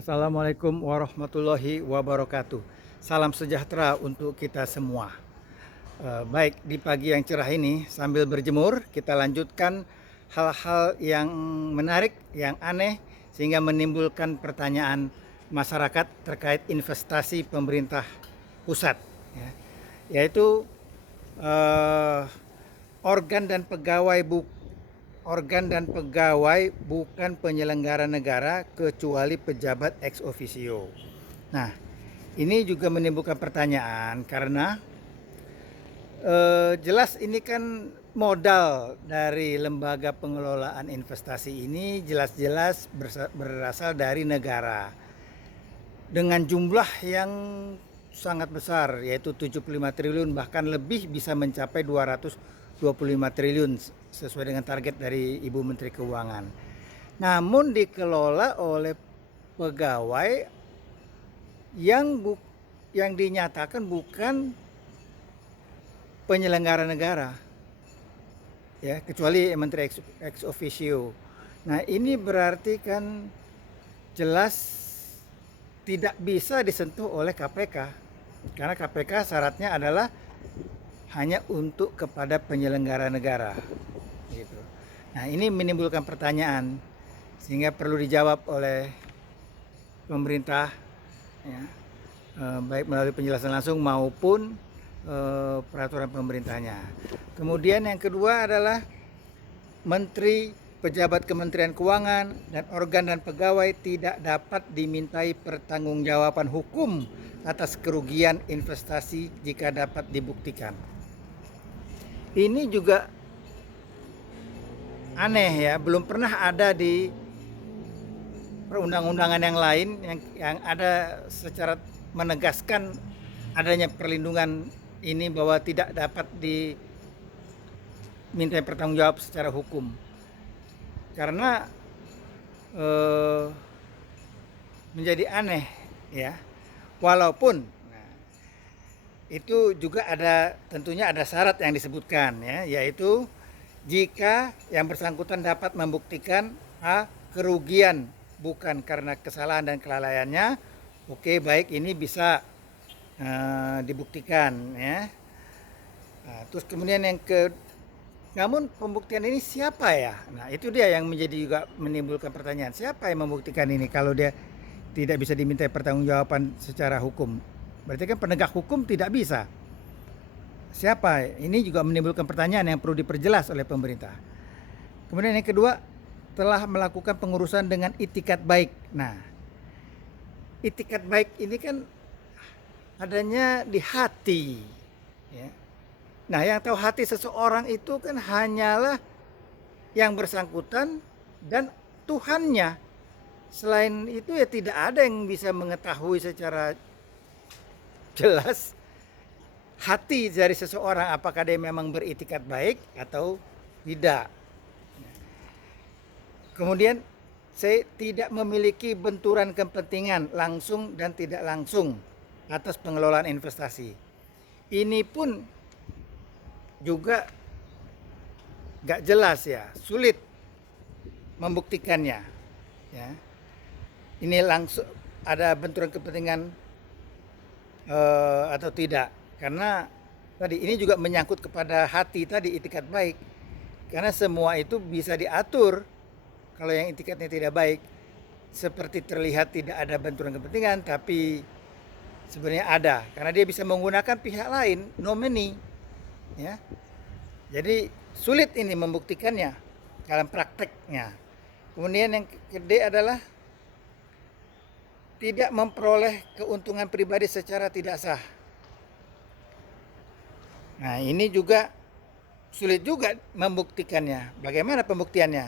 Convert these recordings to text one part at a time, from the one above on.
Assalamualaikum warahmatullahi wabarakatuh. Salam sejahtera untuk kita semua. Baik, di pagi yang cerah ini sambil berjemur kita lanjutkan hal-hal yang menarik, yang aneh sehingga menimbulkan pertanyaan masyarakat terkait investasi pemerintah pusat, ya. Yaitu eh, organ dan pegawai bukan penyelenggara negara kecuali pejabat ex officio. Nah, ini juga menimbulkan pertanyaan karena jelas ini kan modal dari lembaga pengelolaan investasi ini jelas-jelas berasal dari negara dengan jumlah yang sangat besar, yaitu 75 triliun, bahkan lebih bisa mencapai 225 triliun sesuai dengan target dari Ibu Menteri Keuangan. Namun dikelola oleh pegawai yang dinyatakan bukan penyelenggara negara, ya, kecuali Menteri ex officio. Nah, ini berarti kan jelas tidak bisa disentuh oleh KPK, karena KPK syaratnya adalah hanya untuk kepada penyelenggara negara, gitu. Nah, ini menimbulkan pertanyaan sehingga perlu dijawab oleh pemerintah, ya, baik melalui penjelasan langsung maupun peraturan pemerintahnya. Kemudian yang kedua adalah menteri, pejabat Kementerian Keuangan, dan organ dan pegawai tidak dapat dimintai pertanggungjawaban hukum atas kerugian investasi jika dapat dibuktikan. Ini juga aneh, ya, belum pernah ada di perundang-undangan yang lain yang ada secara menegaskan adanya perlindungan ini, bahwa tidak dapat dimintai pertanggungjawab secara hukum. Karena menjadi aneh, ya, walaupun itu juga tentunya ada syarat yang disebutkan, ya, yaitu jika yang bersangkutan dapat membuktikan kerugian bukan karena kesalahan dan kelalaiannya, oke, baik, ini bisa dibuktikan, ya. Nah, terus kemudian namun pembuktian ini siapa, ya? Nah, itu dia yang menjadi juga menimbulkan pertanyaan, siapa yang membuktikan ini kalau dia tidak bisa dimintai pertanggungjawaban secara hukum? Berarti kan penegak hukum tidak bisa. Siapa? Ini juga menimbulkan pertanyaan yang perlu diperjelas oleh pemerintah. Kemudian yang kedua, telah melakukan pengurusan dengan itikat baik. Nah, itikat baik ini kan adanya di hati, ya. Nah, yang tahu hati seseorang itu kan hanyalah yang bersangkutan dan Tuhannya. Selain itu ya tidak ada yang bisa mengetahui secara jelas hati dari seseorang, apakah dia memang beritikat baik atau tidak. Kemudian saya tidak memiliki benturan kepentingan langsung dan tidak langsung atas pengelolaan investasi. Ini pun juga gak jelas, ya, sulit membuktikannya, ya. Ini langsung ada benturan kepentingan atau tidak, karena tadi ini juga menyangkut kepada hati tadi, itikat baik, karena semua itu bisa diatur. Kalau yang itikatnya tidak baik, seperti terlihat tidak ada benturan kepentingan, tapi sebenarnya ada, karena dia bisa menggunakan pihak lain, nomini, ya. Jadi sulit ini membuktikannya dalam prakteknya. Kemudian yang kedua adalah tidak memperoleh keuntungan pribadi secara tidak sah. Nah, ini juga sulit juga membuktikannya. Bagaimana pembuktiannya?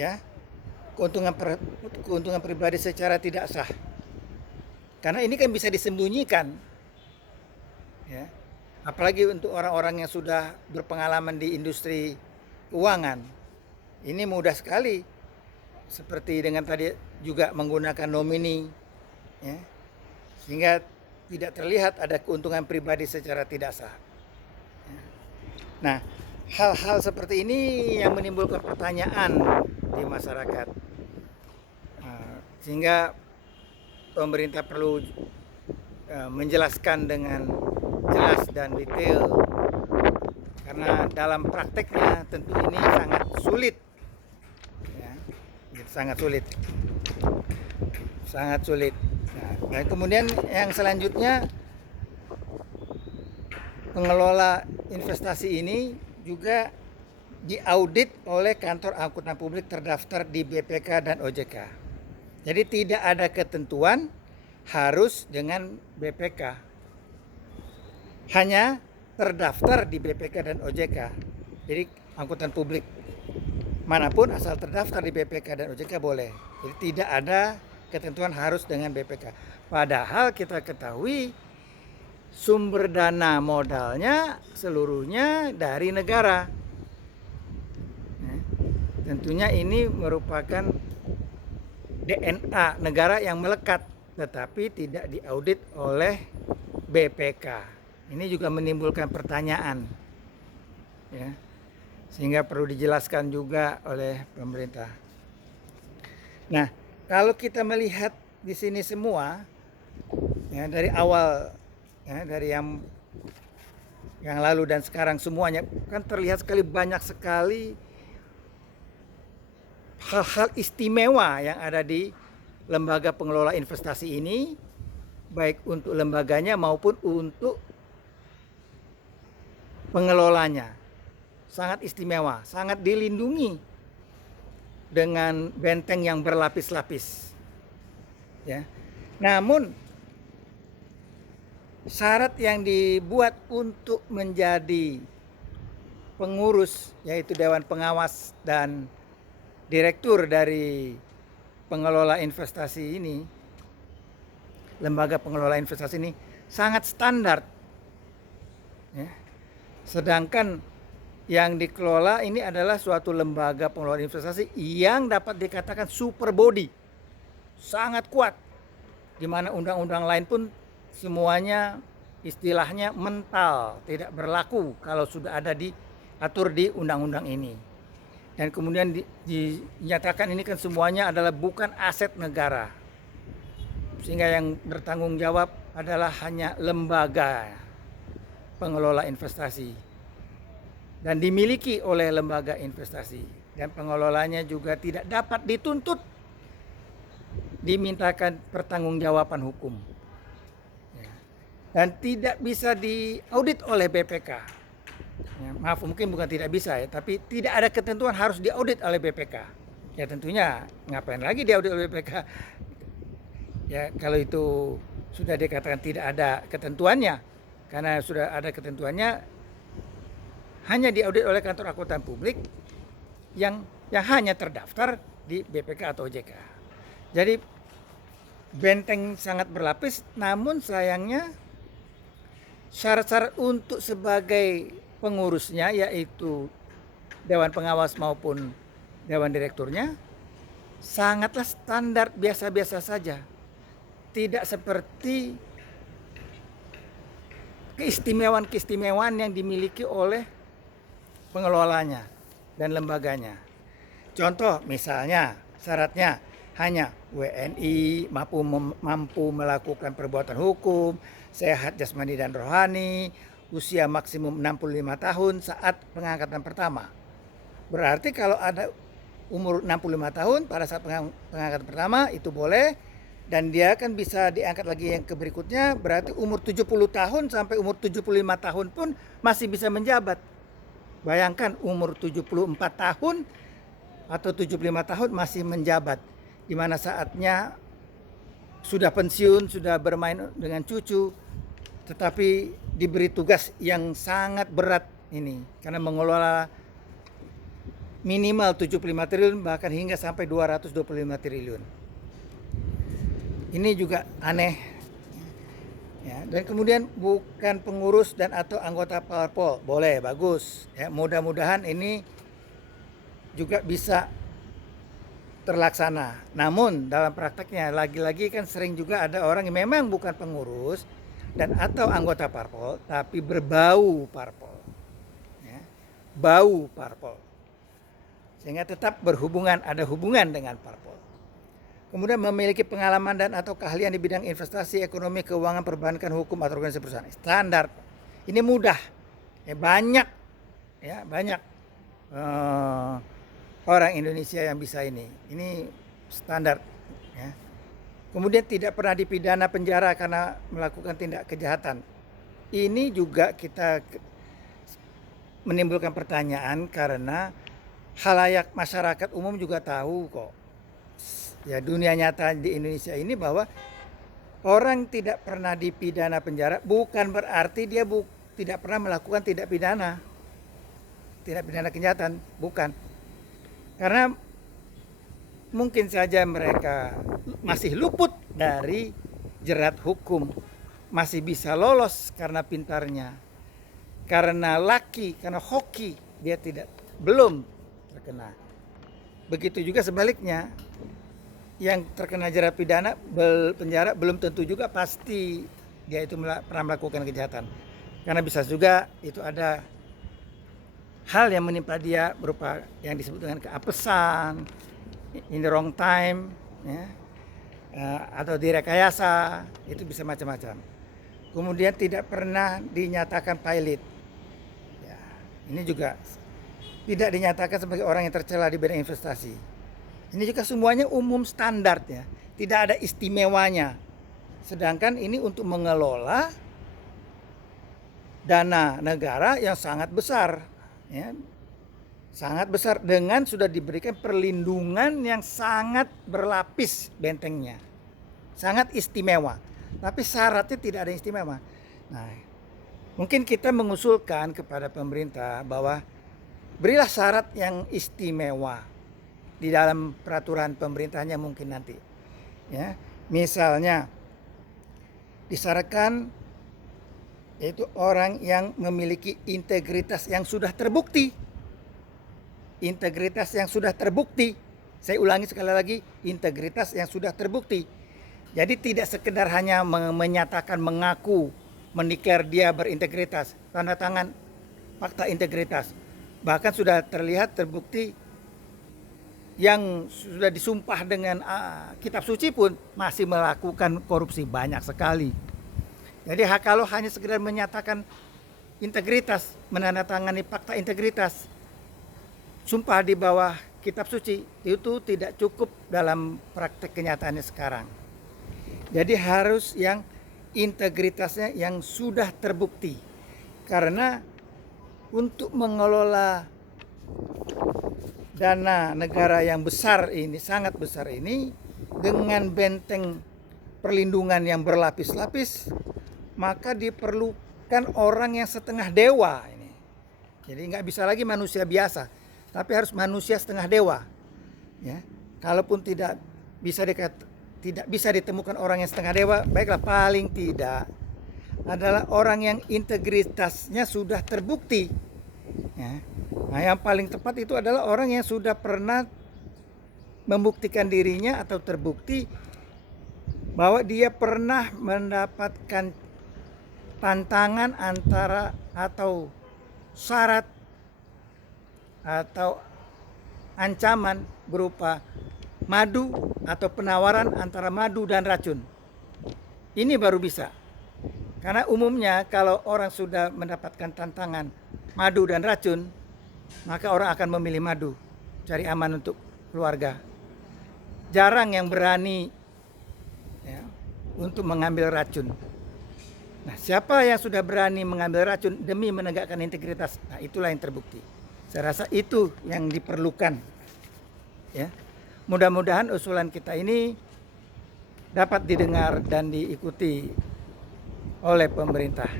Ya, keuntungan pribadi secara tidak sah. Karena ini kan bisa disembunyikan, ya. Apalagi untuk orang-orang yang sudah berpengalaman di industri keuangan. Ini mudah sekali. Seperti dengan tadi juga menggunakan nomini, ya, sehingga tidak terlihat ada keuntungan pribadi secara tidak sah. Nah, hal-hal seperti ini yang menimbulkan pertanyaan di masyarakat. sehingga pemerintah perlu menjelaskan dengan jelas dan detail, karena dalam prakteknya tentu ini sangat sulit, ya, sangat sulit. Nah, dan kemudian yang selanjutnya, pengelola investasi ini juga diaudit oleh kantor akuntan publik terdaftar di BPK dan OJK. Jadi tidak ada ketentuan harus dengan BPK, hanya terdaftar di BPK dan OJK. Jadi akuntan publik manapun asal terdaftar di BPK dan OJK boleh. Jadi tidak ada ketentuan harus dengan BPK. Padahal kita ketahui sumber dana modalnya seluruhnya dari negara. Tentunya ini merupakan DNA negara yang melekat, tetapi tidak diaudit oleh BPK. Ini juga menimbulkan pertanyaan, ya, sehingga perlu dijelaskan juga oleh pemerintah. Nah, kalau kita melihat di sini semua, ya, dari awal, ya, dari yang lalu dan sekarang semuanya kan terlihat banyak sekali hal-hal istimewa yang ada di lembaga pengelola investasi ini, baik untuk lembaganya maupun untuk pengelolanya. Sangat istimewa, sangat dilindungi dengan benteng yang berlapis-lapis, ya. Namun syarat yang dibuat untuk menjadi pengurus, yaitu Dewan Pengawas dan Direktur dari pengelola investasi ini, lembaga pengelola investasi ini sangat standar, ya. Sedangkan yang dikelola ini adalah suatu lembaga pengelola investasi yang dapat dikatakan super body, sangat kuat, di mana undang-undang lain pun semuanya istilahnya mental, tidak berlaku kalau sudah ada diatur di undang-undang ini. Dan kemudian dinyatakan ini kan semuanya adalah bukan aset negara, sehingga yang bertanggung jawab adalah hanya lembaga pengelola investasi dan dimiliki oleh lembaga investasi, dan pengelolanya juga tidak dapat dituntut dimintakan pertanggungjawaban hukum, ya, dan tidak bisa diaudit oleh BPK. Ya, maaf, mungkin bukan tidak bisa, ya, tapi tidak ada ketentuan harus diaudit oleh BPK. Ya tentunya ngapain lagi diaudit oleh BPK? Ya kalau itu sudah dikatakan tidak ada ketentuannya, karena sudah ada ketentuannya hanya diaudit oleh kantor akuntan publik yang hanya terdaftar di BPK atau OJK. Jadi benteng sangat berlapis, namun sayangnya syarat-syarat untuk sebagai pengurusnya, yaitu Dewan Pengawas maupun Dewan Direkturnya, sangatlah standar biasa-biasa saja. Tidak seperti keistimewaan yang dimiliki oleh pengelolanya dan lembaganya. Contoh misalnya syaratnya hanya WNI, mampu melakukan perbuatan hukum, sehat jasmani dan rohani, usia maksimum 65 tahun saat pengangkatan pertama. Berarti kalau ada umur 65 tahun pada saat pengangkatan pertama itu boleh, dan dia kan bisa diangkat lagi yang ke berikutnya, berarti umur 70 tahun sampai umur 75 tahun pun masih bisa menjabat. Bayangkan umur 74 tahun atau 75 tahun masih menjabat, di mana saatnya sudah pensiun, sudah bermain dengan cucu, tetapi diberi tugas yang sangat berat ini, karena mengelola minimal 75 triliun bahkan hingga sampai 225 triliun. Ini juga aneh, ya. Dan kemudian bukan pengurus dan atau anggota parpol, boleh, bagus, ya. Mudah-mudahan ini juga bisa terlaksana. Namun dalam prakteknya lagi-lagi kan sering juga ada orang yang memang bukan pengurus dan atau anggota parpol, tapi berbau parpol, ya, bau parpol, sehingga tetap ada hubungan dengan parpol. kemudian memiliki pengalaman dan atau keahlian di bidang investasi, ekonomi, keuangan, perbankan, hukum atau organisasi perusahaan. Standar. Ini mudah. Banyak orang Indonesia yang bisa ini. Ini standar. Ya. Kemudian tidak pernah dipidana penjara karena melakukan tindak kejahatan. Ini juga kita menimbulkan pertanyaan karena khalayak masyarakat umum juga tahu kok. Ya, dunia nyata di Indonesia ini bahwa orang tidak pernah dipidana penjara bukan berarti dia tidak pernah melakukan tindak pidana kejahatan, bukan. Karena mungkin saja mereka masih luput dari jerat hukum, masih bisa lolos karena pintarnya, karena laki, karena hoki dia belum terkena. Begitu juga sebaliknya, yang terkena jerat pidana penjara belum tentu juga pasti dia itu pernah melakukan kejahatan, karena bisa juga itu ada hal yang menimpa dia berupa yang disebut dengan keapesan, in the wrong time, ya, atau direkayasa, itu bisa macam-macam. Kemudian tidak pernah dinyatakan pilot, ya, ini juga tidak dinyatakan sebagai orang yang tercela di bidang investasi. Ini juga semuanya umum standar, ya, tidak ada istimewanya. Sedangkan ini untuk mengelola dana negara yang sangat besar, ya, sangat besar, dengan sudah diberikan perlindungan yang sangat berlapis bentengnya, sangat istimewa. Tapi syaratnya tidak ada yang istimewa. Nah, mungkin kita mengusulkan kepada pemerintah bahwa berilah syarat yang istimewa di dalam peraturan pemerintahnya mungkin nanti, ya. Misalnya disyaratkan yaitu orang yang memiliki integritas yang sudah terbukti. Integritas yang sudah terbukti. Saya ulangi sekali lagi, integritas yang sudah terbukti. Jadi tidak sekedar hanya menyatakan, mengaku, mendeklar dia berintegritas, tanda tangan fakta integritas. Bahkan sudah terlihat terbukti yang sudah disumpah dengan kitab suci pun masih melakukan korupsi banyak sekali. Jadi kalau hanya sekedar menyatakan integritas, menandatangani fakta integritas, sumpah di bawah kitab suci, itu tidak cukup dalam praktek kenyataannya sekarang. Jadi harus yang integritasnya yang sudah terbukti. Karena untuk mengelola dana negara yang besar ini, sangat besar ini, dengan benteng perlindungan yang berlapis-lapis, maka diperlukan orang yang setengah dewa ini. Jadi nggak bisa lagi manusia biasa, tapi harus manusia setengah dewa. Ya, kalaupun tidak bisa ditemukan orang yang setengah dewa, baiklah paling tidak adalah orang yang integritasnya sudah terbukti. Ya. Nah, yang paling tepat itu adalah orang yang sudah pernah membuktikan dirinya atau terbukti bahwa dia pernah mendapatkan tantangan antara atau syarat atau ancaman berupa madu atau penawaran antara madu dan racun. Ini baru bisa. Karena umumnya kalau orang sudah mendapatkan tantangan madu dan racun, maka orang akan memilih madu, cari aman untuk keluarga. Jarang yang berani, ya, untuk mengambil racun. Nah, siapa yang sudah berani mengambil racun demi menegakkan integritas, nah itulah yang terbukti. Saya rasa itu yang diperlukan, ya. Mudah-mudahan usulan kita ini dapat didengar dan diikuti oleh pemerintah.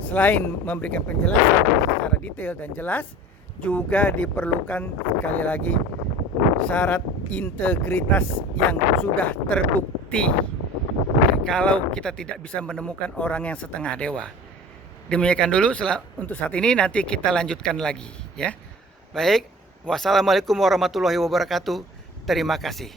Selain memberikan penjelasan secara detail dan jelas, juga diperlukan sekali lagi syarat integritas yang sudah terbukti. Kalau kita tidak bisa menemukan orang yang setengah dewa. Demikian dulu untuk saat ini, nanti kita lanjutkan lagi, ya. Baik, wassalamualaikum warahmatullahi wabarakatuh. Terima kasih.